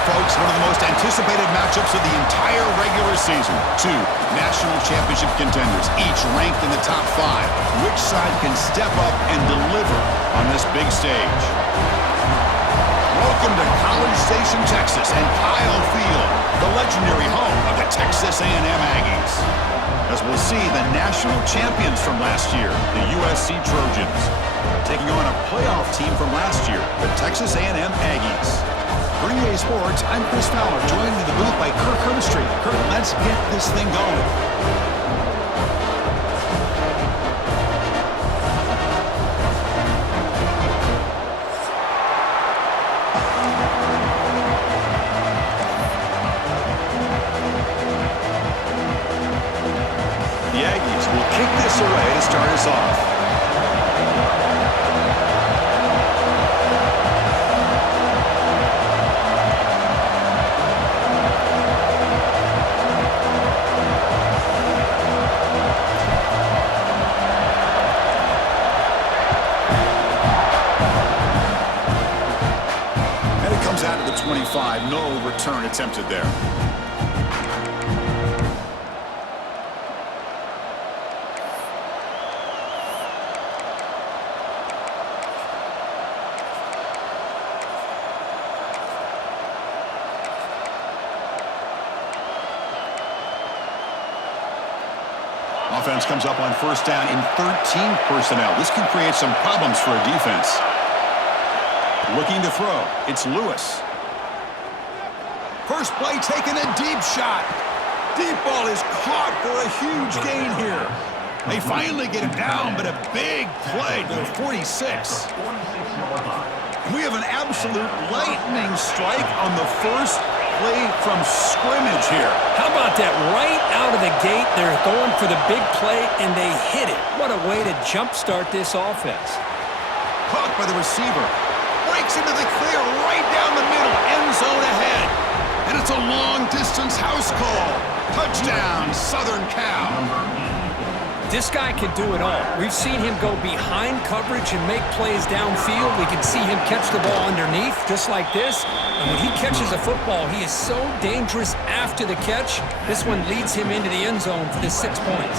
Folks, one of the most anticipated matchups of the entire regular season. Two national championship contenders, each ranked in the top 5. Which side can step up and deliver on this big stage? Welcome to College Station, Texas, and Kyle Field, the legendary home of the Texas A&M Aggies. As we'll see, the national champions from last year, the USC Trojans, taking on a playoff team from last year, the Texas A&M Aggies. For EA Sports, I'm Chris Fowler, joined in the booth by Kirk Herbstreit. Kirk, let's get this thing going. The Aggies will kick this away to start us off. Out of the 25, no return attempted there. Offense comes up on first down in 13 personnel. This can create some problems for a defense. Looking to throw, it's Lewis. First play taking a deep shot. Deep ball is caught for a huge gain here. They finally get him down, but a big play to the 46. We have an absolute lightning strike on the first play from scrimmage here. How about that? Right out of the gate, they're going for the big play, and they hit it. What a way to jumpstart this offense. Caught by the receiver. Breaks into the clear right down the middle. End zone ahead. And it's a long-distance house call. Touchdown, Southern Cal. This guy can do it all. We've seen him go behind coverage and make plays downfield. We can see him catch the ball underneath, just like this. And when he catches a football, he is so dangerous after the catch. This one leads him into the end zone for the 6 points.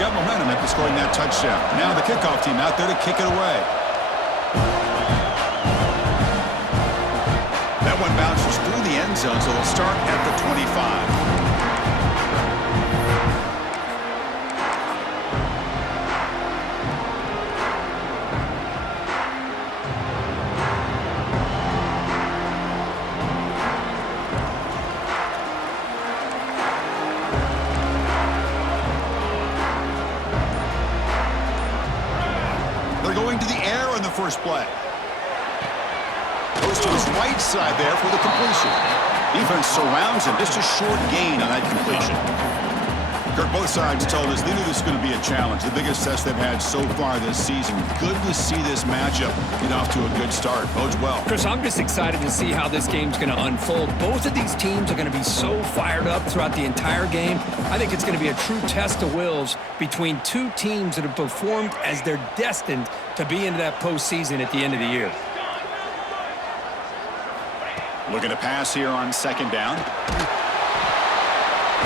Got momentum after scoring that touchdown. Now the kickoff team out there to kick it away. That one bounced passes through the end zone, so they'll start at the 25. They're going to the air on the first play. Goes to his right side there for the completion. Defense surrounds him. Just a short gain on that completion. Kirk, both sides told us they knew this was going to be a challenge. The biggest test they've had so far this season. Good to see this matchup get off to a good start. Bodes well. Chris, I'm just excited to see how this game's going to unfold. Both of these teams are going to be so fired up throughout the entire game. I think it's going to be a true test of wills between two teams that have performed as they're destined to be into that postseason at the end of the year. Looking to pass here on second down.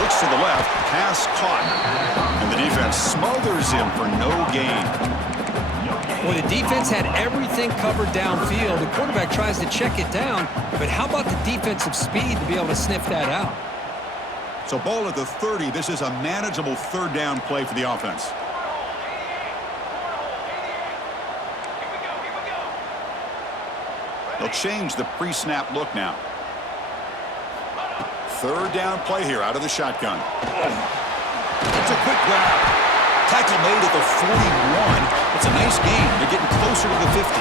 Looks to the left, pass caught. And the defense smothers him for no gain. Well, the defense had everything covered downfield. The quarterback tries to check it down, but how about the defensive speed to be able to sniff that out? So ball at the 30. This is a manageable third down play for the offense. They'll change the pre-snap look now. Third down play here out of the shotgun. It's a quick grab. Tackle made at the 41. It's a nice gain. They're getting closer to the 50.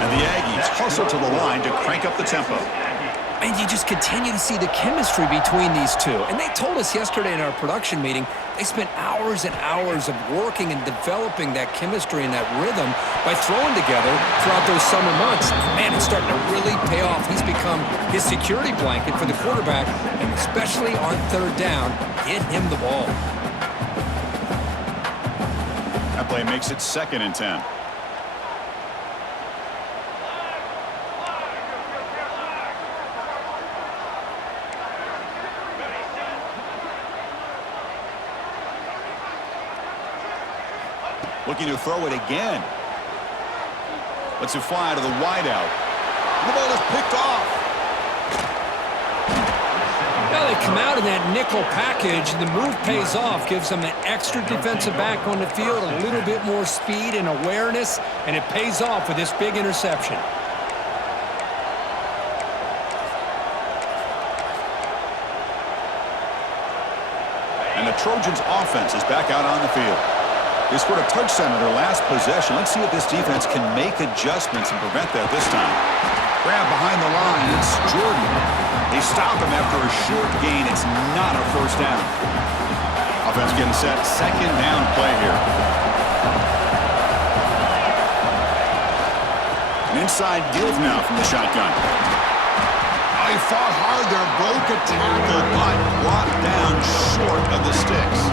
And the Aggies hustle to the line to crank up the tempo. And you just continue to see the chemistry between these two. And they told us yesterday in our production meeting, they spent hours and hours of working and developing that chemistry and that rhythm by throwing together throughout those summer months. Man, it's starting to really pay off. He's become his security blanket for the quarterback, and especially on third down, get him the ball. That play makes it 2nd and 10. Looking to throw it again. Lets it fly to the wideout. The ball is picked off. Now they come out in that nickel package. The move pays off, gives them an extra defensive back on the field, a little bit more speed and awareness, and it pays off with this big interception. And the Trojans' offense is back out on the field. They scored a touchdown in their last possession. Let's see if this defense can make adjustments and prevent that this time. Grab behind the line. It's Jordan. They stop him after a short gain. It's not a first down. Offense getting set. Second down play here. An inside give now from the shotgun. Oh, he fought hard there. Broke a tackle, but brought down short of the sticks.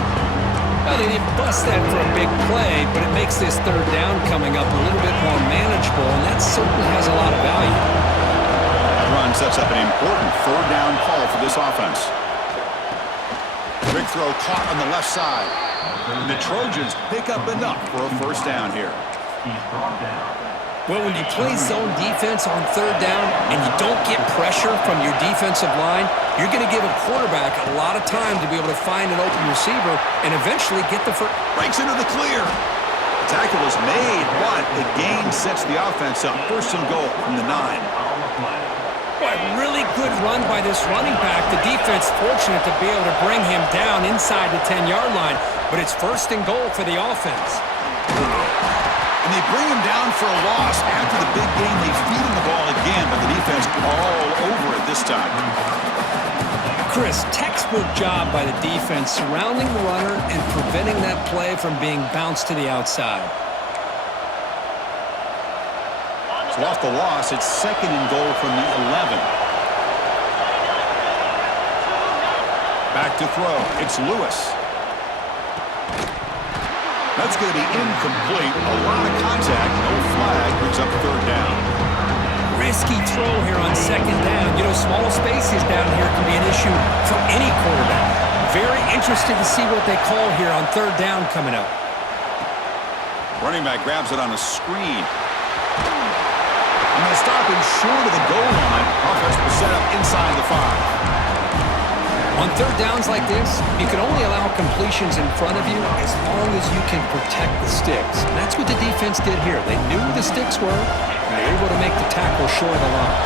Well, they didn't bust that for a big play, but it makes this third down coming up a little bit more manageable, and that certainly has a lot of value. That run sets up an important third down call for this offense. Big throw caught on the left side. And the Trojans pick up enough for a first down here. Well, when you play zone defense on third down and you don't get pressure from your defensive line, you're going to give a quarterback a lot of time to be able to find an open receiver and eventually get the first. Breaks into the clear. Tackle is made, but the gain sets the offense up. First and goal from the 9. Boy, really good run by this running back. The defense fortunate to be able to bring him down inside the 10-yard line, but it's first and goal for the offense. And they bring him down for a loss. After the big game, they feed him the ball again, but the defense all over it this time. Chris, textbook job by the defense surrounding the runner and preventing that play from being bounced to the outside. So off the loss, it's second and goal from the 11. Back to throw. It's Lewis. That's going to be incomplete. A lot of contact. No flag. Brings up third down. Risky throw here on second down. You know, small spaces down here can be an issue for any quarterback. Very interested to see what they call here on third down coming up. Running back grabs it on a screen. And the he's stopping short of the goal line. Offense will set up inside the 5. On third downs like this, you can only allow completions in front of you as long as you can protect the sticks. And that's what the defense did here. They knew where the sticks were, and they were able to make the tackle short of the line.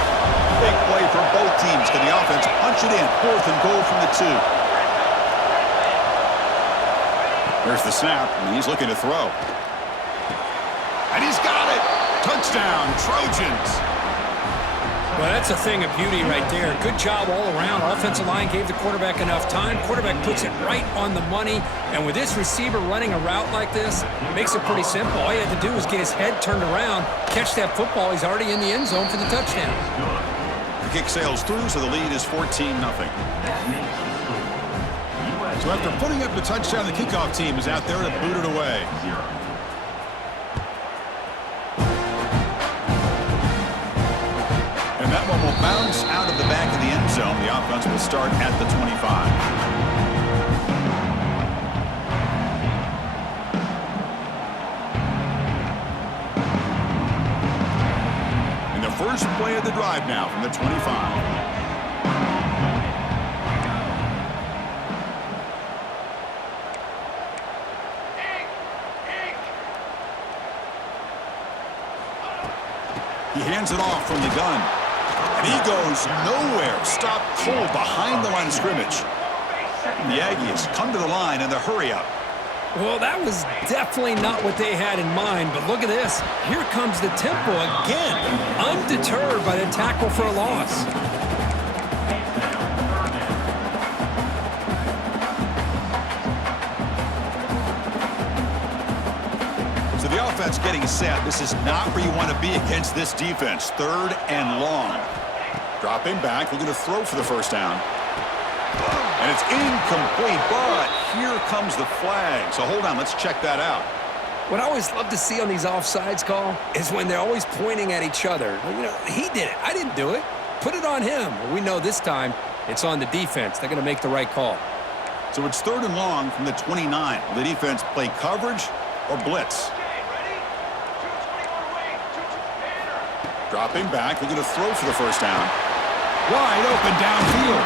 Big play for both teams. Can the offense punch it in? 4th and goal from the 2. There's the snap, and he's looking to throw. And he's got it! Touchdown, Trojans! Well, that's a thing of beauty right there. Good job all around. Offensive line gave the quarterback enough time. Quarterback puts it right on the money. And with this receiver running a route like this, it makes it pretty simple. All he had to do was get his head turned around, catch that football. He's already in the end zone for the touchdown. The kick sails through, so the lead is 14-0. So after putting up the touchdown, the kickoff team is out there to boot it away. And that one will bounce out of the back of the end zone. The offense will start at the 25. And the first play of the drive now from the 25. He hands it off from the gun. And he goes nowhere. Stopped cold behind the line of scrimmage. The Aggies come to the line in the hurry-up. Well, that was definitely not what they had in mind, but look at this. Here comes the tempo again. Undeterred by the tackle for a loss. So the offense getting set. This is not where you want to be against this defense. 3rd and long. Dropping back, looking to throw for the first down. And it's incomplete, but here comes the flag. So hold on, let's check that out. What I always love to see on these offsides call is when they're always pointing at each other. You know, he did it. I didn't do it. Put it on him. Well, we know this time it's on the defense. They're going to make the right call. So it's 3rd and long from the 29. Will the defense play coverage or blitz? Dropping back, looking to throw for the first down. Wide open downfield.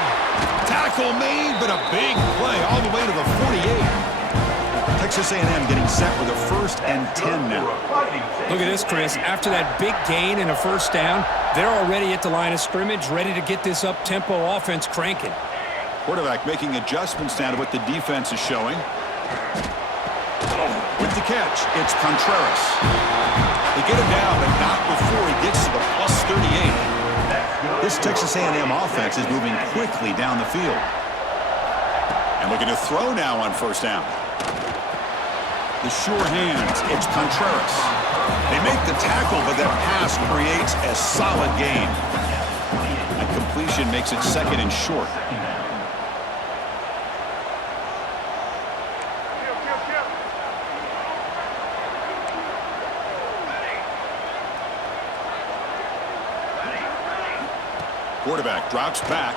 Tackle made, but a big play all the way to the 48. Texas A&M getting set with a 1st and 10 now. Look at this, Chris. After that big gain and a first down, they're already at the line of scrimmage, ready to get this up-tempo offense cranking. Quarterback making adjustments now to what the defense is showing. With the catch, it's Contreras. They get him down, but not before he gets to the plus 38. This Texas A&M offense is moving quickly down the field. And looking to throw now on first down. The sure hands, it's Contreras. They make the tackle, but that pass creates a solid gain. That completion makes it 2nd and short. Quarterback drops back.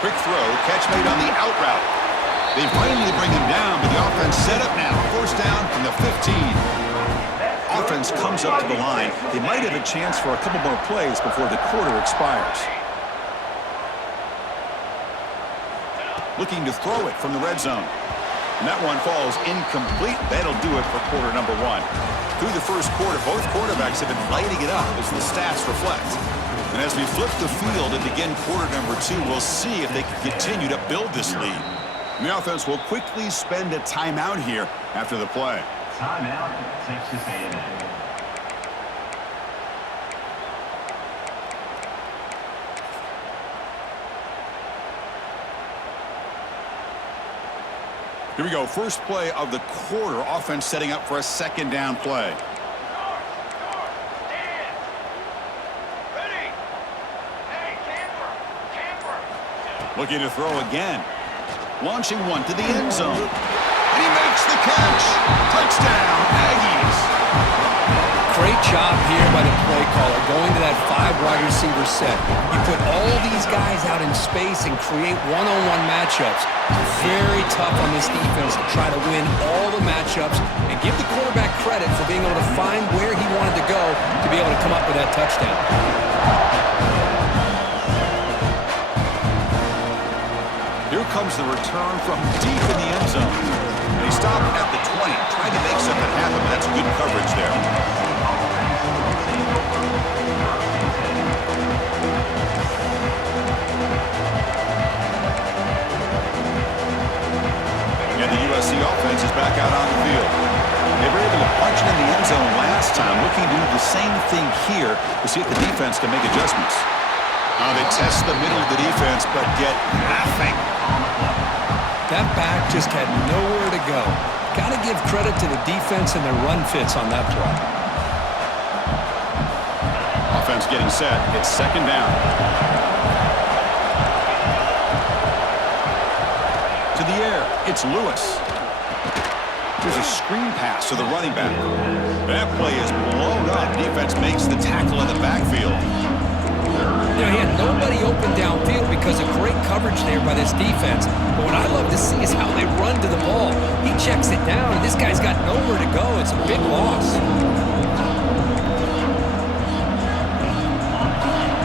Quick throw, catch made on the out route. They finally bring him down, but the offense set up now. 1st down from the 15. Offense comes up to the line. They might have a chance for a couple more plays before the quarter expires. Looking to throw it from the red zone. And that one falls incomplete. That'll do it for quarter number 1. Through the first quarter, both quarterbacks have been lighting it up as the stats reflect. And as we flip the field and begin quarter number 2, we'll see if they can continue to build this lead. And the offense will quickly spend a timeout here after the play. Timeout, Texas A&M. Here we go. First play of the quarter. Offense setting up for a 2nd down play. Looking to throw again. Launching one to the end zone. And he makes the catch. Touchdown, Aggies. Great job here by the play caller, going to that 5 wide receiver set. You put all the these guys out in space and create one-on-one matchups. Very tough on this defense to try to win all the matchups and give the quarterback credit for being able to find where he wanted to go to be able to come up with that touchdown. Here comes the return from deep in the end zone. And he stopped at the 20, trying to make something happen, but that's good coverage there. And the USC offense is back out on the field. They were able to punch it in the end zone last time, looking to do the same thing here to see if the defense can make adjustments. They test the middle of the defense, but get nothing. That back just had nowhere to go. Got to give credit to the defense and their run fits on that play. Offense getting set. It's second down. To the air. It's Lewis. There's a screen pass to the running back. That play is blown up. Defense makes the tackle in the backfield. You know, he had nobody open downfield because of great coverage there by this defense. But what I love to see is how they run to the ball. He checks it down, and this guy's got nowhere to go. It's a big loss.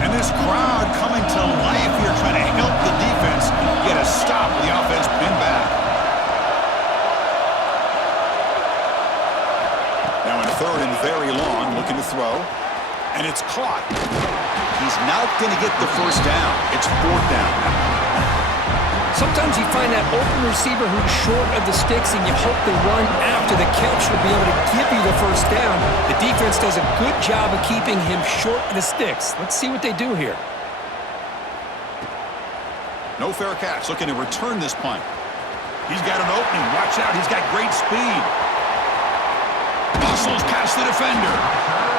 And this crowd coming to life here, trying to help the defense get a stop with the offense pinned back. Now in third and very long, looking to throw. And it's caught. He's not going to get the first down. It's fourth down. Sometimes you find that open receiver who's short of the sticks, and you hope the run after the catch will be able to give you the first down. The defense does a good job of keeping him short of the sticks. Let's see what they do here. No fair catch. Looking to return this punt. He's got an opening. Watch out. He's got great speed. Muscles past the defender.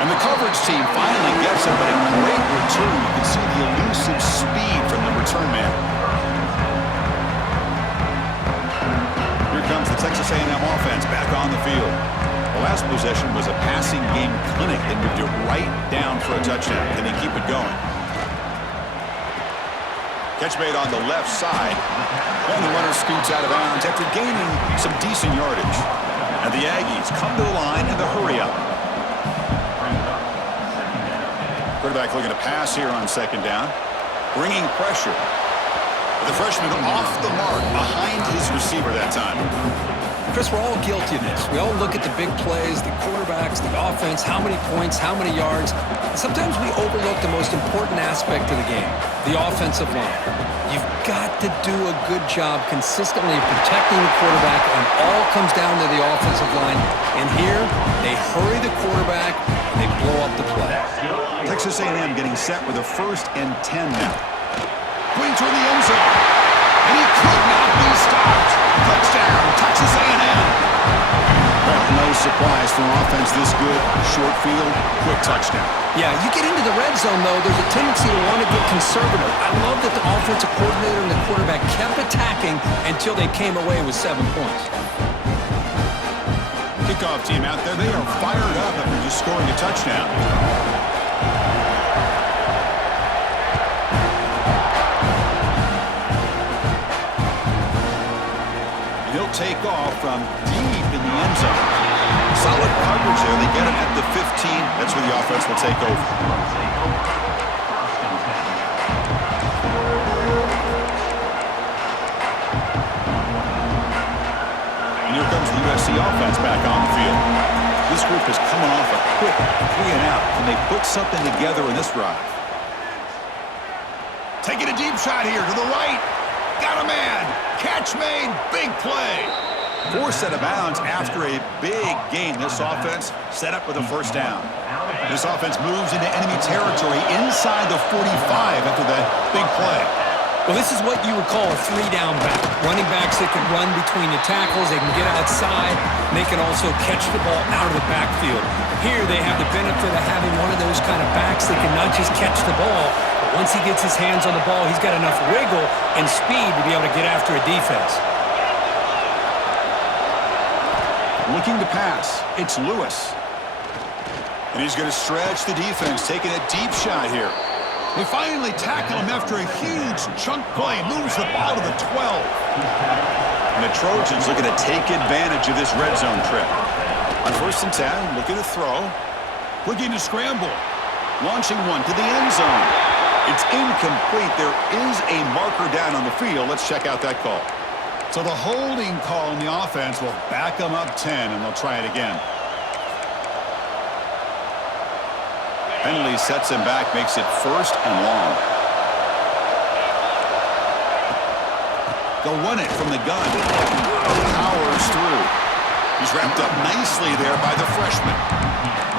And the coverage team finally gets him, but a great return. You can see the elusive speed from the return man. Here comes the Texas A&M offense back on the field. The last possession was a passing game clinic. They moved it right down for a touchdown. Can they keep it going? Catch made on the left side. And the runner scoots out of bounds after gaining some decent yardage. And the Aggies come to the line in the hurry-up. Quarterback looking to pass here on second down. Bringing pressure. The freshman off the mark behind his receiver that time. Chris, we're all guilty of this. We all look at the big plays, the quarterbacks, the offense, how many points, how many yards. Sometimes we overlook the most important aspect of the game, the offensive line. You've got to do a good job consistently protecting the quarterback, and all comes down to the offensive line. And here, they hurry the quarterback, and they blow up the play. Texas A&M getting set with a 1st and 10 now. Going toward the end zone. And he could not be stopped. Touchdown, Texas A&M. Well, no surprise for an offense this good. Short field, quick touchdown. Yeah, you get into the red zone, though, there's a tendency to want to get conservative. I love that the offensive coordinator and the quarterback kept attacking until they came away with 7 points. Kickoff team out there, they are fired up after just scoring a touchdown. He'll take off from deep in the end zone. Solid coverage there. They get him at the 15. That's where the offense will take over. And here comes the USC offense back on the field. This group is coming off a quick 3-and-out. Can they put something together in this drive? Taking a deep shot here to the right. Got a man. Catch made. Big play. Forced out of bounds after a big gain. This offense set up with a first down. This offense moves into enemy territory inside the 45 after that big play. Well, this is what you would call a 3-down back. Running backs that can run between the tackles, they can get outside, and they can also catch the ball out of the backfield. Here they have the benefit of having one of those kind of backs that can not just catch the ball, but once he gets his hands on the ball, he's got enough wiggle and speed to be able to get after a defense. Looking to pass, it's Lewis. And he's going to stretch the defense, taking a deep shot here. They finally tackle him after a huge chunk play. Moves the ball to the 12. And the Trojans looking to take advantage of this red zone trip. On 1st and 10, looking to throw. Looking to scramble. Launching one to the end zone. It's incomplete. There is a marker down on the field. Let's check out that call. So the holding call in the offense will back them up 10, and they'll try it again. Penalty sets him back, makes it 1st and long. They'll run it from the gun. Powers through. He's wrapped up nicely there by the freshman.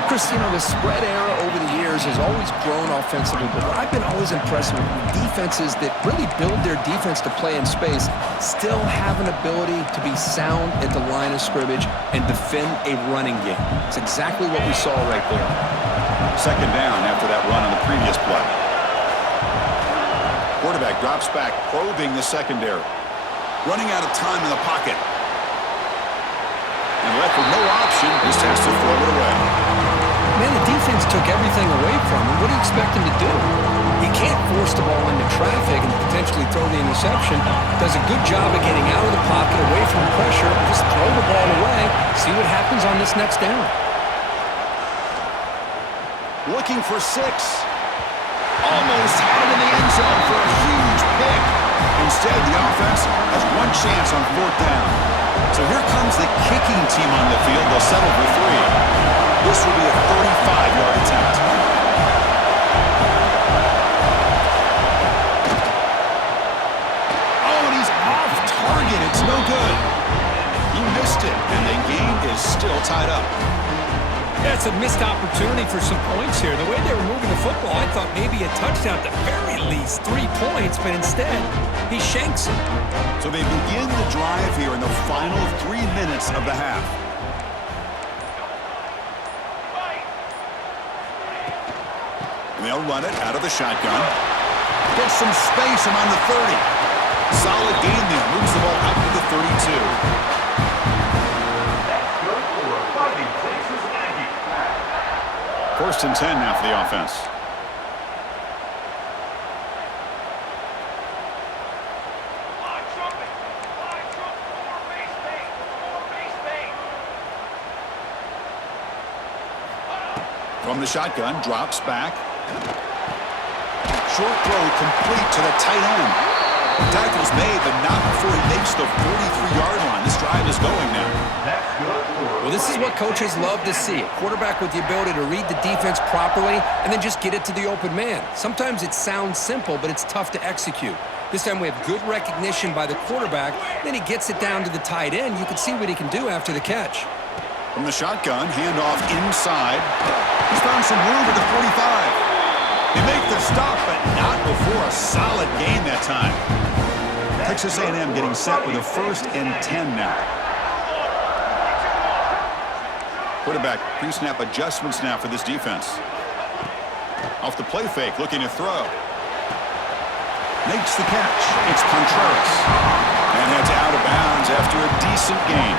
Chris, you know, the spread era over the years has always grown offensively, but what I've been always impressed with defenses that really build their defense to play in space still have an ability to be sound at the line of scrimmage and defend a running game. It's exactly what we saw right there. 2nd down after that run on the previous play. Quarterback drops back, probing the secondary. Running out of time in the pocket. And left with no option, just has to throw it away. Man, the defense took everything away from him. What do you expect him to do? He can't force the ball into traffic and potentially throw the interception. Does a good job of getting out of the pocket, away from pressure, just throw the ball away, see what happens on this next down. Looking for 6. Almost had it in the end zone for a huge pick. Instead, the offense has one chance on 4th down. So here comes the kicking team on the field. They'll settle for 3. This will be a 35-yard attempt. Oh, and he's off target. It's no good. He missed it, and the game is still tied up. That's a missed opportunity for some points here. The way they were moving the football, I thought maybe a touchdown at the very least, 3 points, but instead, he shanks it. So they begin the drive here in the final 3 minutes of the half. And they'll run it out of the shotgun. Gets some space around the 30. Solid gain there. Moves the ball out to the 32. 1st and 10 now for the offense. From the shotgun, drops back. Short throw complete to the tight end. Tackle's made, but not before he makes the 43-yard line. This drive is going now. Well, this is what coaches love to see. A quarterback with the ability to read the defense properly and then just get it to the open man. Sometimes it sounds simple, but it's tough to execute. This time we have good recognition by the quarterback. Then he gets it down to the tight end. You can see what he can do after the catch. From the shotgun, handoff inside. He's found some room at the 45. They make the stop, but not before a solid gain that time. Texas A&M getting set with a 1st and 10 now. Quarterback pre-snap adjustments now for this defense. Off the play fake, looking to throw. Makes the catch. It's Contreras. And heads out of bounds after a decent gain.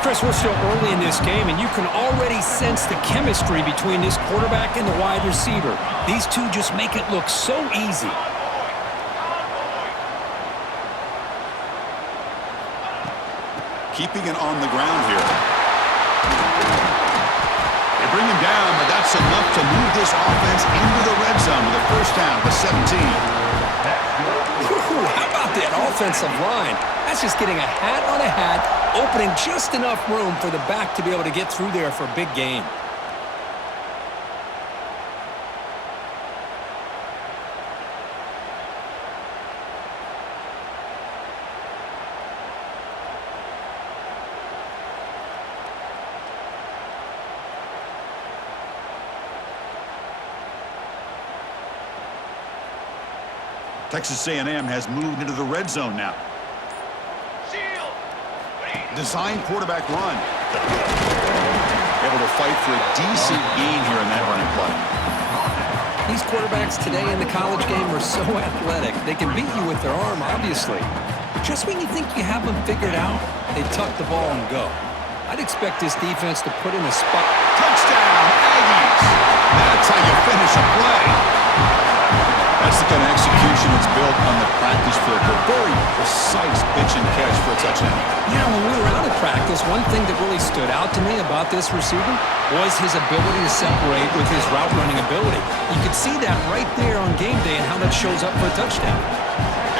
Chris, we're still early in this game, and you can already sense the chemistry between this quarterback and the wide receiver. These two just make it look so easy. Keeping it on the ground here. They bring him down, but that's enough to move this offense into the red zone with a 1st down to 17. Ooh, how about that offensive line? That's just getting a hat on a hat, opening just enough room for the back to be able to get through there for a big gain. Texas A&M has moved into the red zone now. Design quarterback run. Able to fight for a decent gain here in that running play. These quarterbacks today in the college game are so athletic. They can beat you with their arm, obviously. Just when you think you have them figured out, they tuck the ball and go. I'd expect this defense to put in a spot. Touchdown, Aggies! That's how you finish a play. That's the kind of execution that's built on the practice field. A very precise pitch and catch for a touchdown. Yeah, when we were out of practice, one thing that really stood out to me about this receiver was his ability to separate with his route running ability. You could see that right there on game day and how that shows up for a touchdown.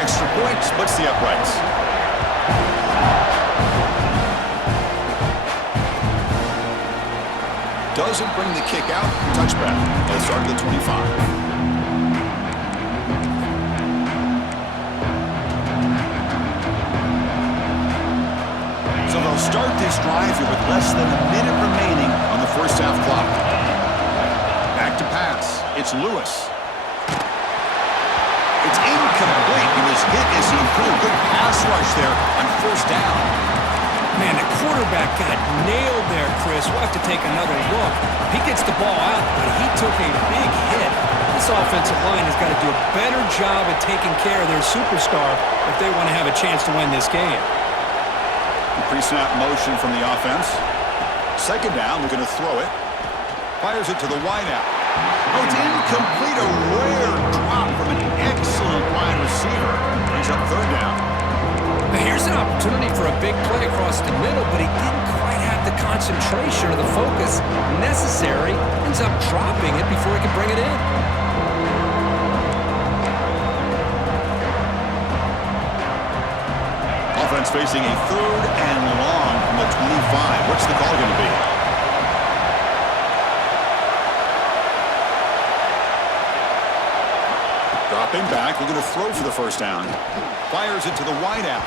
Extra point splits the uprights. Doesn't bring the kick out. Touchback. They'll start at the 25. So they'll start this drive here with less than a minute remaining on the first half clock. Back to pass. It's Lewis. It's incomplete. He was hit as he threw a good pass rush there on first down. Man, the quarterback got nailed there, Chris. We'll have to take another look. He gets the ball out, but he took a big hit. This offensive line has got to do a better job at taking care of their superstar if they want to have a chance to win this game. Pre-snap motion from the offense. Second down, they're going to throw it. Fires it to the wideout. Oh, it's incomplete. A rare drop from an excellent wide receiver. Brings up third down. Now here's an opportunity for a big play across the middle, but he didn't quite have the concentration or the focus necessary. Ends up dropping it before he can bring it in. Offense facing a third and long from the 25. What's the call going to be? Dropping back, looking to throw for the first down. Fires it to the wideout.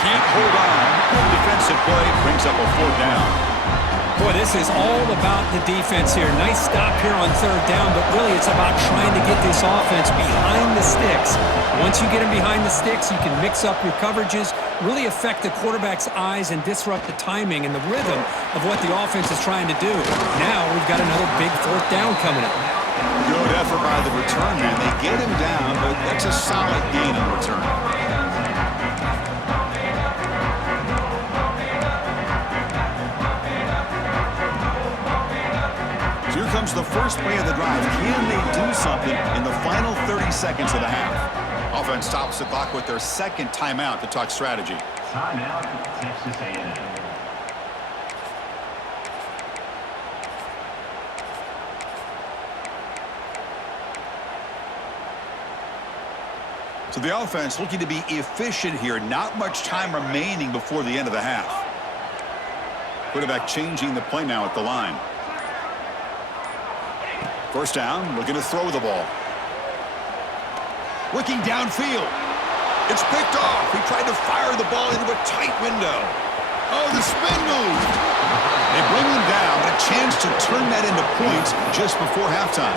Can't hold on. Good defensive play, brings up a fourth down. Boy, this is all about the defense here. Nice stop here on third down, but really it's about trying to get this offense behind the sticks. Once you get them behind the sticks, you can mix up your coverages, really affect the quarterback's eyes and disrupt the timing and the rhythm of what the offense is trying to do. Now we've got another big fourth down coming up. Good effort by the return man. They get him down, but that's a solid gain on return. So here comes the first play of the drive. Can they do something in the final 30 seconds of the half? Offense stops the clock with their second timeout to talk strategy. Timeout, Texas A&M. So the offense looking to be efficient here. Not much time remaining before the end of the half. Quarterback changing the play now at the line. First down, looking to throw the ball. Looking downfield. It's picked off. He tried to fire the ball into a tight window. Oh, the spin move. They bring him down, but a chance to turn that into points just before halftime.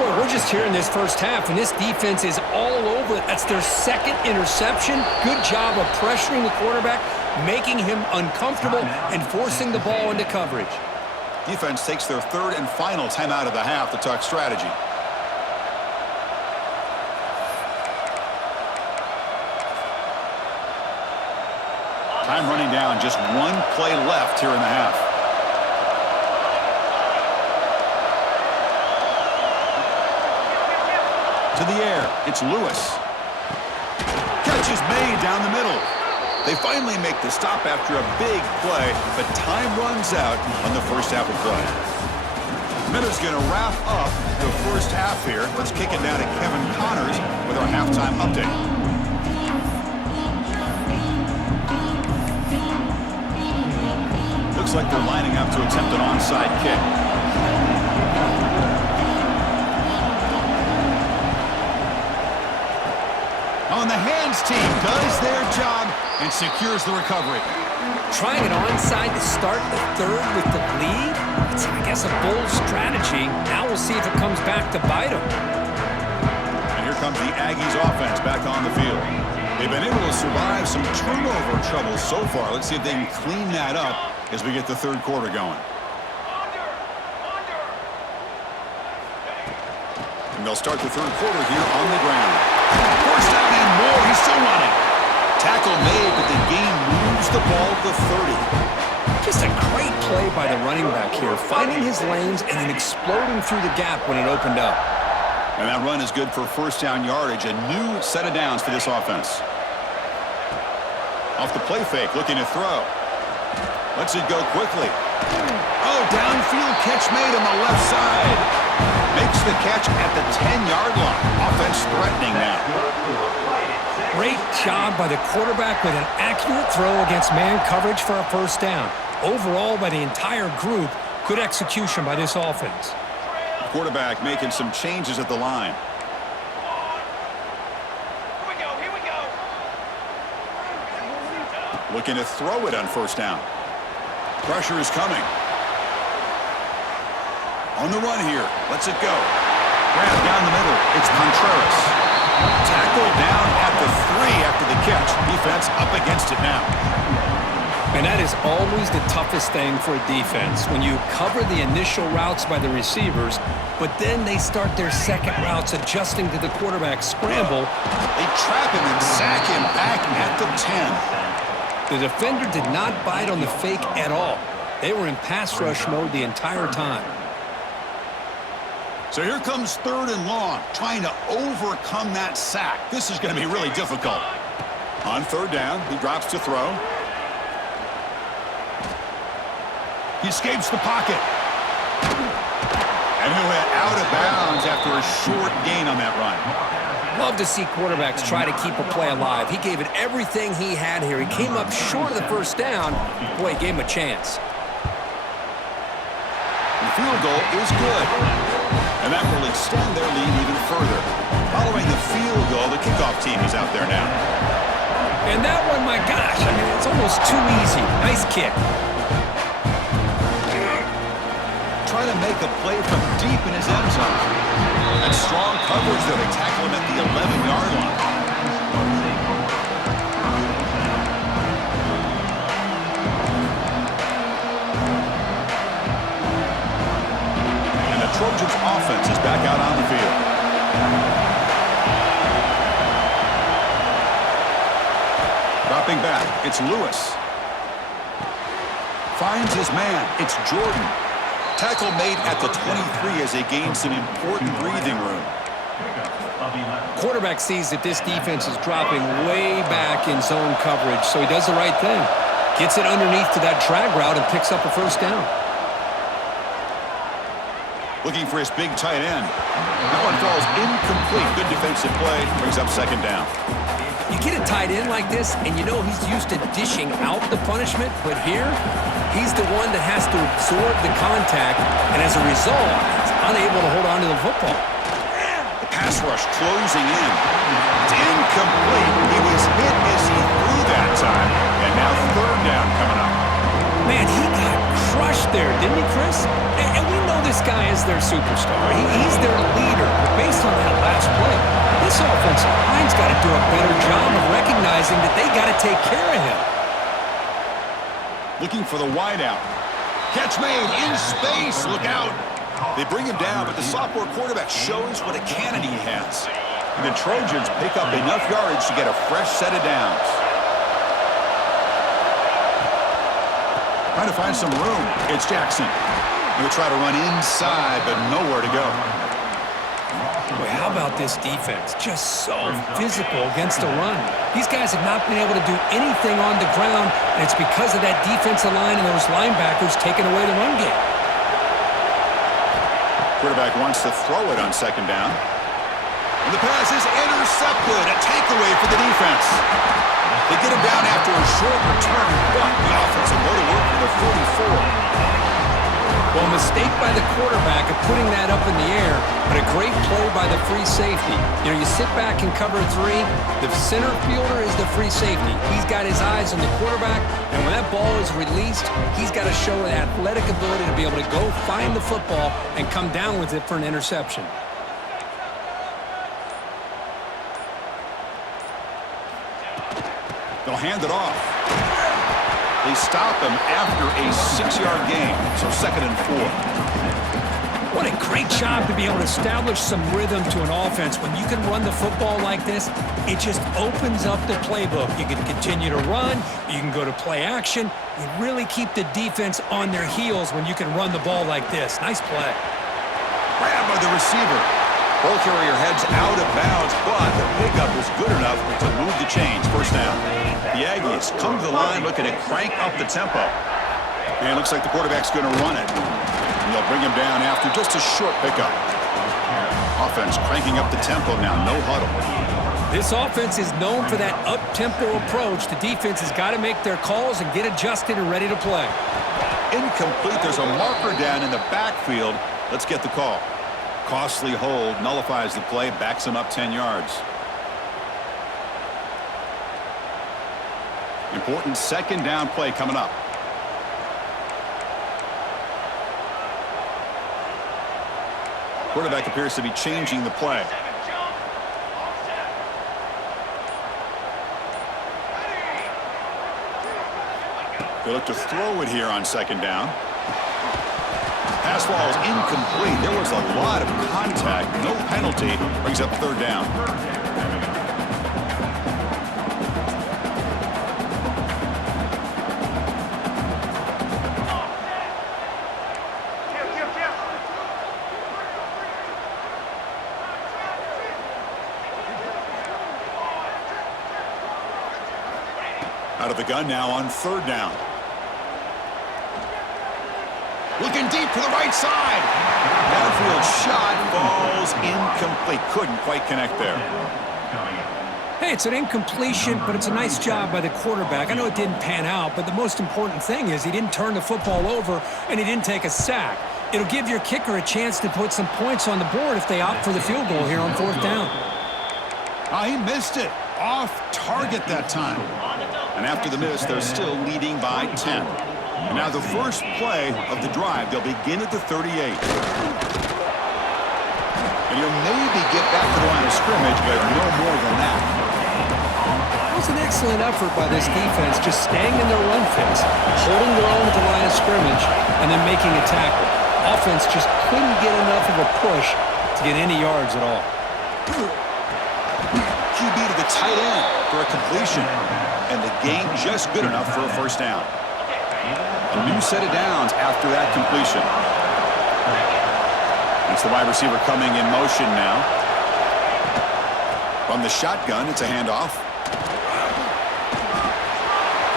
Boy, we're just here in this first half, and this defense is all over it. That's their second interception. Good job of pressuring the quarterback, making him uncomfortable, and forcing the ball into coverage. Defense takes their third and final timeout of the half to talk strategy. Time running down, just one play left here in the half. To the air, it's Lewis. Catch is made down the middle. They finally make the stop after a big play, but time runs out on the first half of play. Minute's going to wrap up the first half here. Let's kick it down to Kevin Connors with our halftime update. Looks like they're lining up to attempt an onside kick. On the hands team does their job and secures the recovery. Trying it onside to start the third with the lead? It's, I guess, a bold strategy. Now we'll see if it comes back to bite them. And here comes the Aggies offense back on the field. They've been able to survive some turnover trouble so far. Let's see if they can clean that up as we get the third quarter going. And they'll start the third quarter here on the ground. First down and more. He's still running. Tackle made, but the game moves the ball to 30. Just a great play by the running back here, finding his lanes and then exploding through the gap when it opened up. And that run is good for first down yardage, a new set of downs for this offense. Off the play fake, looking to throw. Lets it go quickly. Oh, downfield catch made on the left side. Makes the catch at the 10-yard line. Offense threatening now. Great job by the quarterback with an accurate throw against man coverage for a first down. Overall, by the entire group, good execution by this offense. Quarterback making some changes at the line. Here we go. Looking to throw it on first down. Pressure is coming. On the run here. Lets it go. Grab down the middle. It's Contreras. Tackled down at the 3 after the catch. Defense up against it now. And that is always the toughest thing for a defense, when you cover the initial routes by the receivers, but then they start their second routes adjusting to the quarterback scramble. They trap him and sack him back at the 10. The defender did not bite on the fake at all. They were in pass rush mode the entire time. So here comes 3rd and long, trying to overcome that sack. This is going to be really difficult. On 3rd down, he drops to throw. He escapes the pocket. And he'll head out of bounds after a short gain on that run. Love to see quarterbacks try to keep a play alive. He gave it everything he had here. He came up short of the first down. Boy, he gave him a chance. The field goal is good. And that will extend their lead even further. Following the field goal, the kickoff team is out there now. And that one, my gosh, I mean, it's almost too easy. Nice kick. Trying to make a play from deep in his end zone. And strong coverage there. They tackle him at the 11-yard line. And the Trojans' offense is back out on the field. Dropping back, it's Lewis. Finds his man, it's Jordan. Tackle made at the 23 as they gain some important breathing room. Quarterback sees that this defense is dropping way back in zone coverage, so he does the right thing. Gets it underneath to that drag route and picks up a first down. Looking for his big tight end. That one falls incomplete. Good defensive play. Brings up 2nd down. You get a tight end like this, and you know he's used to dishing out the punishment, but here, he's the one that has to absorb the contact, and as a result, he's unable to hold on to the football. The pass rush closing in. It's incomplete. He was hit as he threw that time, and now 3rd down coming up. Man, he got crushed there, didn't he, Chris? And we know this guy is their superstar. He's their leader, but based on that last play, this offensive line's got to do a better job of recognizing that they got to take care of him. Looking for the wideout. Catch made in space. Look out. They bring him down, but the sophomore quarterback shows what a cannon he has. And the Trojans pick up enough yardage to get a fresh set of downs. Trying to find some room. It's Jackson. He'll try to run inside, but nowhere to go. Boy, how about this defense? Just so physical against the run. These guys have not been able to do anything on the ground, and it's because of that defensive line and those linebackers taking away the run game. Quarterback wants to throw it on 2nd down. And the pass is intercepted. A takeaway for the defense. They get him down after a short return, but the offense will go to work for the 44. Well, a mistake by the quarterback of putting that up in the air, but a great play by the free safety. You know, you sit back and cover 3. The center fielder is the free safety. He's got his eyes on the quarterback, and when that ball is released, he's got to show an athletic ability to be able to go find the football and come down with it for an interception. They'll hand it off. They stop him after a 6-yard gain, so 2nd and 4. What a great job to be able to establish some rhythm to an offense. When you can run the football like this, it just opens up the playbook. You can continue to run. You can go to play action. You really keep the defense on their heels when you can run the ball like this. Nice play. Grab by the receiver. Ball carrier heads out of bounds, but the pickup is good enough to move the chains. First down. The Aggies come to the line looking to crank up the tempo. And it looks like the quarterback's going to run it. And they'll bring him down after just a short pickup. Offense cranking up the tempo now, no huddle. This offense is known for that up-tempo approach. The defense has got to make their calls and get adjusted and ready to play. Incomplete. There's a marker down in the backfield. Let's get the call. Costly hold, nullifies the play, backs him up 10 yards. Important second down play coming up. Quarterback appears to be changing the play. They look to throw it here on second down. Pass ball is incomplete. There was a lot of contact. No penalty. Brings up third down. Out of the gun now on third down. Looking deep to the right side. Downfield shot falls incomplete. Couldn't quite connect there. Hey, it's an incompletion, but it's a nice job by the quarterback. I know it didn't pan out, but the most important thing is he didn't turn the football over and he didn't take a sack. It'll give your kicker a chance to put some points on the board if they opt for the field goal here on fourth down. He missed it. Off target that time. And after the miss, they're still leading by 10. And now the first play of the drive, they'll begin at the 38. And he'll maybe get back to the line of scrimmage, but no more than that. That was an excellent effort by this defense, just staying in their run fence, holding their own at the line of scrimmage, and then making a tackle. Offense just couldn't get enough of a push to get any yards at all. QB to the tight end for a completion. And the gain just good enough for a first down. A new set of downs after that completion. It's the wide receiver coming in motion now. From the shotgun, it's a handoff.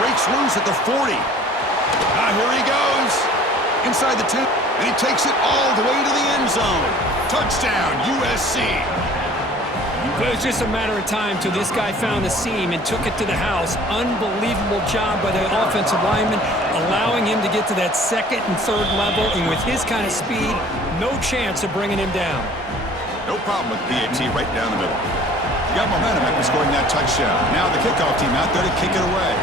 Breaks loose at the 40. Here he goes. Inside the 10. And he takes it all the way to the end zone. Touchdown, USC. It was just a matter of time till this guy found a seam and took it to the house. Unbelievable job by the offensive lineman, allowing him to get to that second and third level. And with his kind of speed, no chance of bringing him down. No problem with PAT right down the middle. Got momentum after scoring that touchdown. Now the kickoff team out there to kick it away.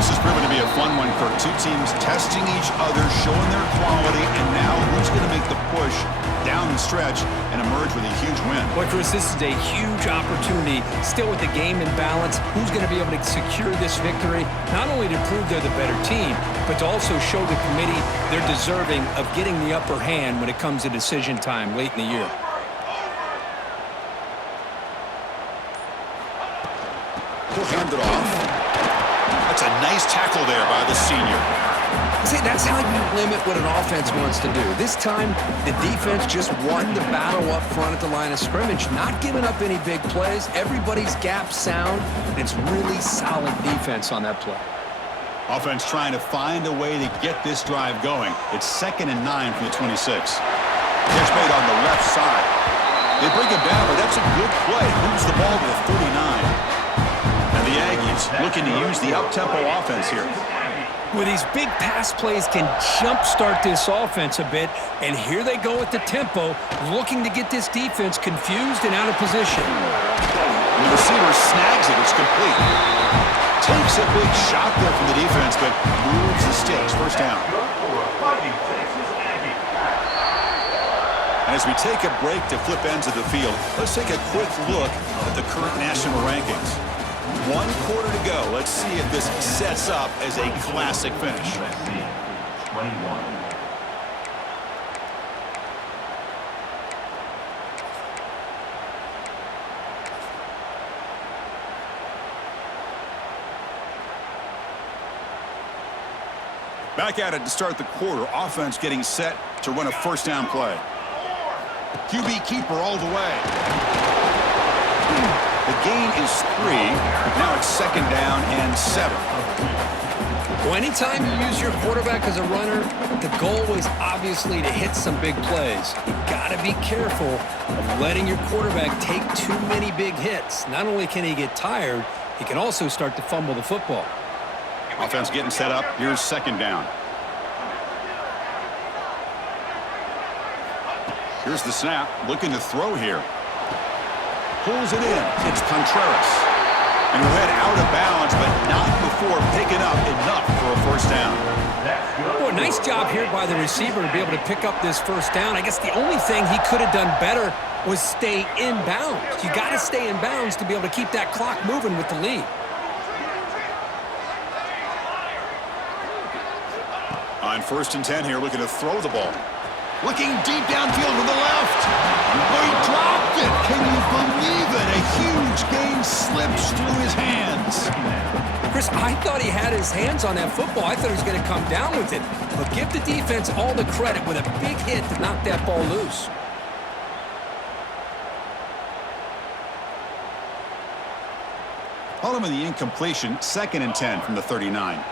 This has proven to be a fun one for two teams testing each other, showing their quality, and now who's going to make the push down the stretch and emerge with a huge win. Boy, Chris, this is a huge opportunity. Still with the game in balance, who's going to be able to secure this victory, not only to prove they're the better team, but to also show the committee they're deserving of getting the upper hand when it comes to decision time late in the year. He'll hand it off. That's a nice tackle there by the senior. See, that's how you limit what an offense wants to do. This time, the defense just won the battle up front at the line of scrimmage, not giving up any big plays. Everybody's gap sound. It's really solid defense on that play. Offense trying to find a way to get this drive going. It's 2nd and 9 from the 26. Catch made on the left side. They bring it down, but that's a good play. Moves the ball to the 39. And the Aggies looking to use the up-tempo offense here. Well, these big pass plays can jumpstart this offense a bit, and here they go with the tempo, looking to get this defense confused and out of position. And the receiver snags it. It's complete. Takes a big shot there from the defense, but moves the sticks. First down. And as we take a break to flip ends of the field, let's take a quick look at the current national rankings. 1 quarter to go. Let's see if this sets up as a classic finish. 21. Back at it to start the quarter. Offense getting set to run a first down play. QB keeper all the way. The gain is 3. Now it's 2nd down and 7. Well, anytime you use your quarterback as a runner, the goal is obviously to hit some big plays. You got to be careful of letting your quarterback take too many big hits. Not only can he get tired, he can also start to fumble the football. Offense getting set up. Here's 2nd down. Here's the snap. Looking to throw here. Pulls it in. It's Contreras. And we'll head out of bounds, but not before picking up enough for a first down. Boy, nice job here by the receiver to be able to pick up this first down. I guess the only thing he could have done better was stay in bounds. You got to stay in bounds to be able to keep that clock moving with the lead. On 1st and 10 here, looking to throw the ball. Looking deep downfield to the left. Oh, he dropped it. Can you believe it? A huge gain slips through his hands. Chris, I thought he had his hands on that football. I thought he was going to come down with it. But give the defense all the credit with a big hit to knock that ball loose. Hold him in the incompletion. 2nd and 10 from the 39.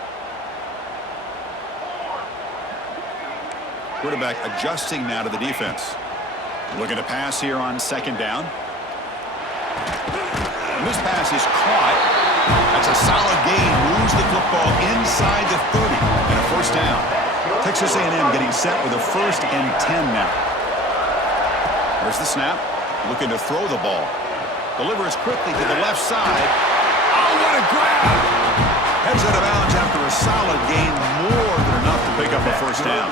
Quarterback adjusting now to the defense. Looking to pass here on 2nd down. And this pass is caught. That's a solid gain. Moves the football inside the 30 and a first down. Texas A&M getting set with a 1st and 10 now. There's the snap. Looking to throw the ball. Delivers quickly to the left side. Oh, what a grab! Heads out of bounds after a solid gain. More than enough to pick up a first down.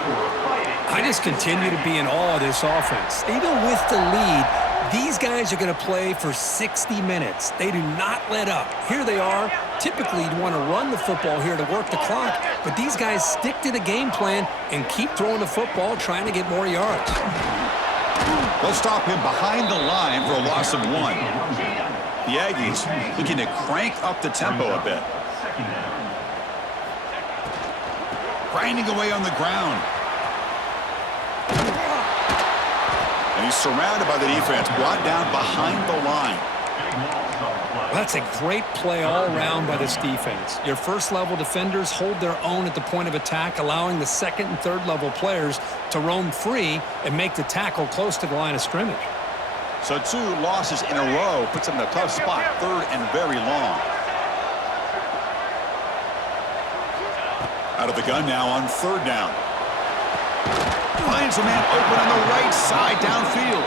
I just continue to be in awe of this offense. Even with the lead, these guys are going to play for 60 minutes. They do not let up. Here they are. Typically, you want to run the football here to work the clock, but these guys stick to the game plan and keep throwing the football, trying to get more yards. They'll stop him behind the line for a loss of 1. The Aggies looking to crank up the tempo a bit. Grinding away on the ground. And he's surrounded by the defense, brought down behind the line. Well, that's a great play all around by this defense. Your first-level defenders hold their own at the point of attack, allowing the 2nd and 3rd level players to roam free and make the tackle close to the line of scrimmage. So 2 losses in a row puts him in a tough spot, 3rd and very long. Out of the gun now on 3rd down. Finds a man open on the right side downfield.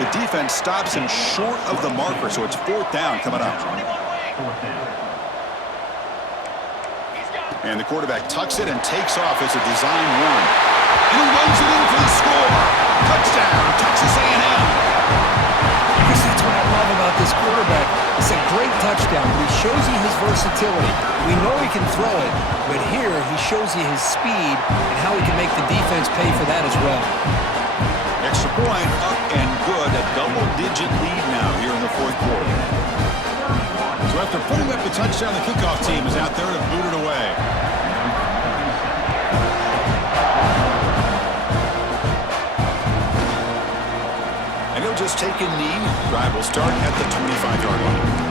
The defense stops him short of the marker, so it's 4th down coming up. And the quarterback tucks it and takes off as a design run. And he runs it in for the score. Touchdown, Texas A&M. Chris, that's what I love about this quarterback. It's a great touchdown, but he shows you his versatility. We know he can throw it, but here he shows you his speed and how he can make the defense pay for that as well. Extra point, up and good. A double-digit lead now here in the 4th quarter. So after putting up the touchdown, the kickoff team is out there to boot it away. And he'll just take a knee. Drive will start at the 25-yard line.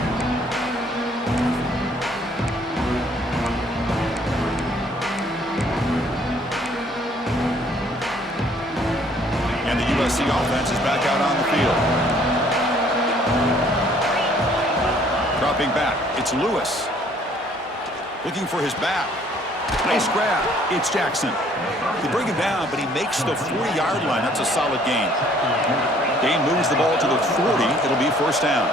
And the USC offense is back out on the field. Dropping back, it's Lewis. Looking for his back. Nice grab. It's Jackson. They bring him down, but he makes the 40-yard line. That's a solid gain. Gain moves the ball to the 40. It'll be 1st down.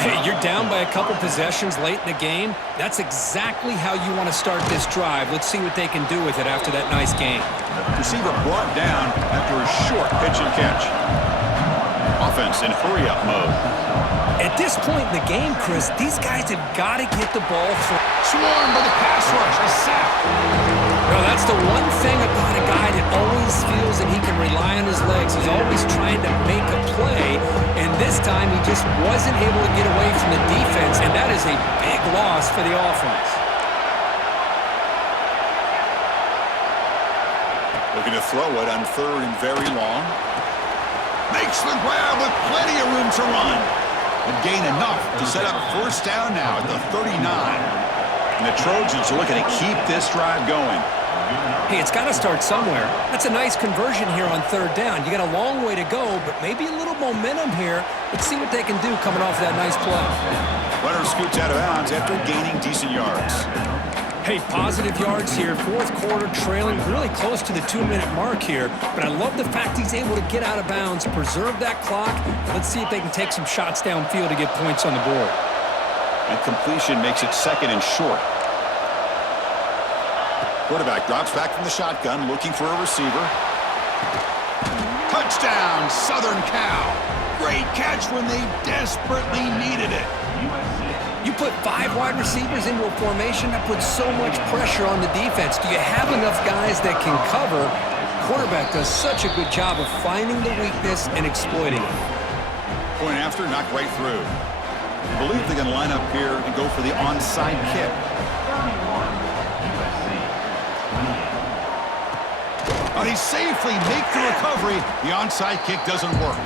Hey, you're down by a couple possessions late in the game. That's exactly how you want to start this drive. Let's see what they can do with it after that nice game. Receiver brought down after a short pitch and catch. Offense in hurry-up mode. At this point in the game, Chris, these guys have got to get the ball through. Swarmed by the pass rush. A sack. No, that's the one thing about a guy that always feels that he can rely on his legs. He's always trying to make a play, and this time he just wasn't able to get away from the defense, and that is a big loss for the offense. Looking to throw it on 3rd and very long. Makes the grab with plenty of room to run. And gain enough to set up 1st down now at the 39. And the Trojans are looking to keep this drive going. Hey, it's got to start somewhere. That's a nice conversion here on 3rd down. You got a long way to go, but maybe a little momentum here. Let's see what they can do coming off that nice play. Runner scoots out of bounds after gaining decent yards. Hey, positive yards here. 4th quarter trailing really close to the 2-minute mark here. But I love the fact he's able to get out of bounds, preserve that clock. Let's see if they can take some shots downfield to get points on the board. And completion makes it 2nd and short. Quarterback drops back from the shotgun, looking for a receiver. Touchdown, Southern Cal. Great catch when they desperately needed it. You put 5 wide receivers into a formation, that puts so much pressure on the defense. Do you have enough guys that can cover? Quarterback does such a good job of finding the weakness and exploiting it. Point after, knocked right through. I believe they're going to line up here and go for the onside kick. But he safely makes the recovery. The onside kick doesn't work.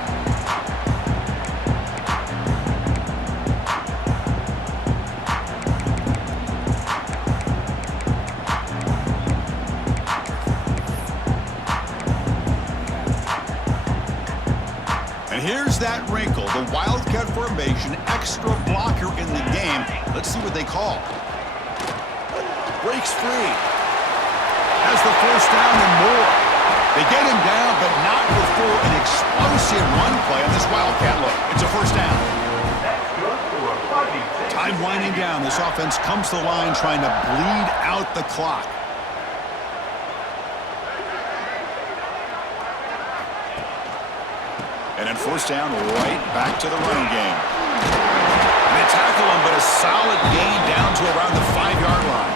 And here's that wrinkle, the Wildcat formation, extra blocker in the game. Let's see what they call. Breaks free. Has the 1st down and more. They get him down, but not before an explosive run play on this Wildcat look. It's a 1st down. Time winding down. This offense comes to the line trying to bleed out the clock. And then 1st down, right back to the running game. And they tackle him, but a solid gain down to around the 5-yard line.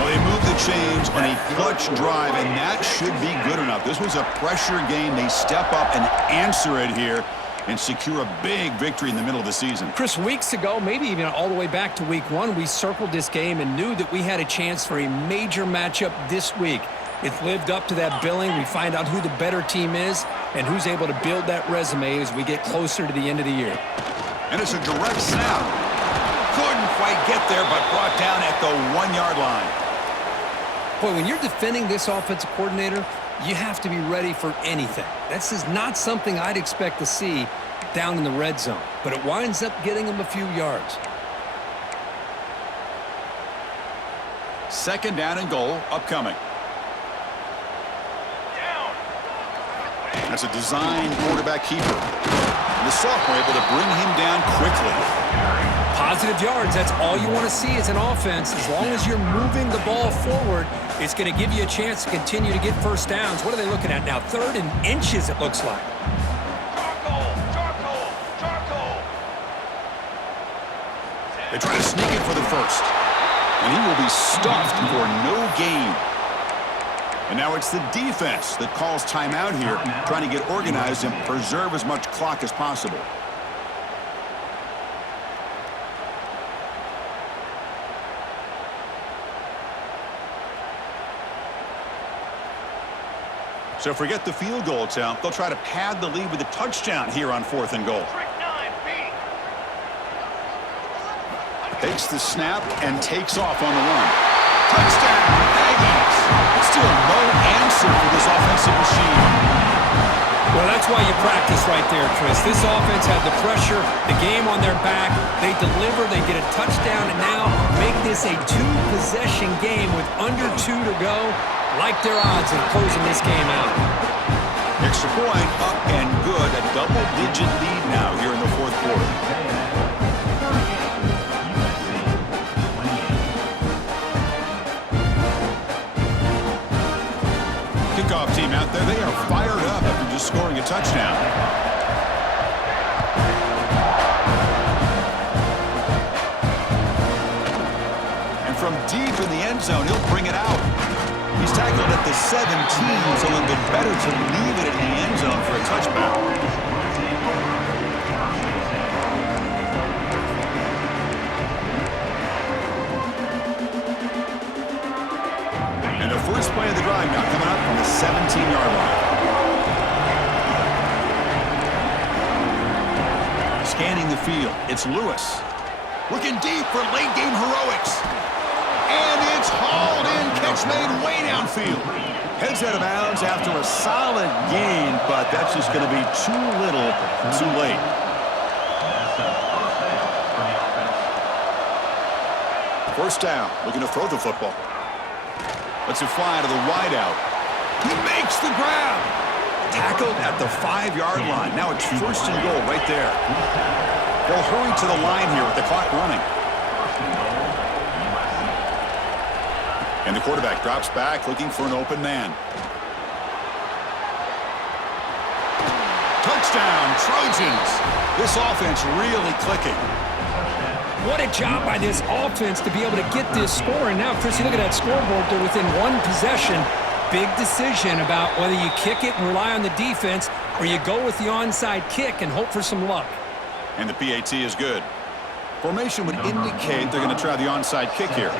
Well, they move the chains on a clutch drive, and that should be good enough. This was a pressure game. They step up and answer it here and secure a big victory in the middle of the season. Chris, weeks ago, maybe even all the way back to week 1, we circled this game and knew that we had a chance for a major matchup this week. It's lived up to that billing. We find out who the better team is and who's able to build that resume as we get closer to the end of the year. And it's a direct snap. Couldn't quite get there, but brought down at the 1-yard line. Boy, when you're defending this offensive coordinator, you have to be ready for anything. This is not something I'd expect to see down in the red zone, but it winds up getting him a few yards. 2nd down and goal upcoming. That's a design quarterback keeper. And the sophomore able to bring him down quickly. Positive yards, that's all you want to see as an offense. As long as you're moving the ball forward, it's going to give you a chance to continue to get 1st downs. What are they looking at now? 3rd and inches, it looks like. Charcoal. They try to sneak it for the 1st. And he will be stuffed for no gain. And now it's the defense that calls timeout here, trying to get organized and preserve as much clock as possible. So forget the field goal attempt. They'll try to pad the lead with a touchdown here on 4th and goal. Trick 9, B. Takes the snap and takes off on the run. Touchdown, Aggies. Still no answer for this offensive machine. Well, that's why you practice right there, Chris. This offense had the pressure, the game on their back. They deliver, they get a touchdown, and now make this a 2-possession game with under 2 to go. Like their odds of closing this game out. Extra point, up and good. A double-digit lead now here in the 4th quarter. Kickoff team out there, they are fired up after just scoring a touchdown. And from deep in the end zone, he'll bring it out. He's tackled at the 17, so a little bit better to leave it in the end zone for a touchback. And the first play of the drive now coming up from the 18-yard line. Scanning the field, it's Lewis. Looking deep for late-game heroics. And it's hauled in, catch made way downfield. Heads out of bounds after a solid gain, but that's just going to be too little, too late. First down, looking to throw the football. Lets it fly to the wideout. He makes the grab. Tackled at the 5-yard line. Now it's first and goal right there. They'll hurry to the line here with the clock running. And the quarterback drops back, looking for an open man. Touchdown, Trojans. This offense really clicking. What a job by this offense to be able to get this score. And now, Chris, you look at that scoreboard. They're within one possession. Big decision about whether you kick it and rely on the defense or you go with the onside kick and hope for some luck. And the PAT is good. Formation would indicate they're going to try the onside kick here.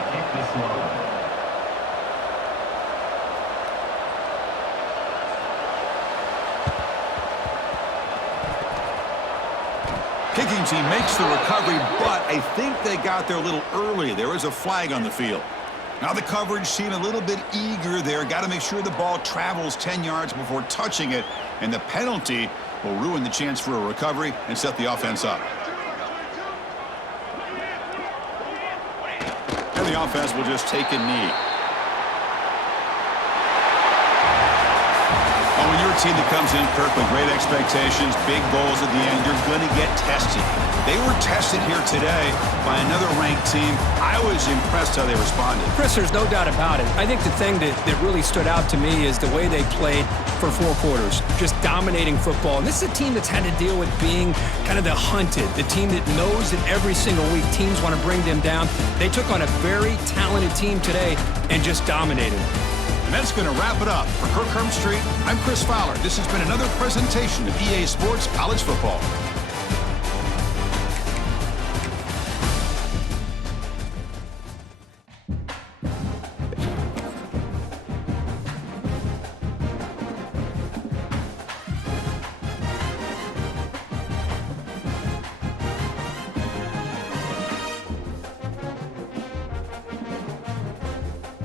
Kicking team makes the recovery, but I think they got there a little early. There is a flag on the field. Now the coverage team a little bit eager there. Got to make sure the ball travels 10 yards before touching it, and the penalty will ruin the chance for a recovery and set the offense up. And the offense will just take a knee. Oh, when you're a team that comes in, Kirk, with great expectations, big goals at the end, you're going to get tested. They were tested here today by another ranked team. I was impressed how they responded. Chris, there's no doubt about it. I think the thing that really stood out to me is the way they played for 4 quarters, just dominating football. And this is a team that's had to deal with being kind of the hunted, the team that knows that every single week teams want to bring them down. They took on a very talented team today and just dominated. And that's going to wrap it up. For Kirk Herbstreit, I'm Chris Fowler. This has been another presentation of EA Sports College Football.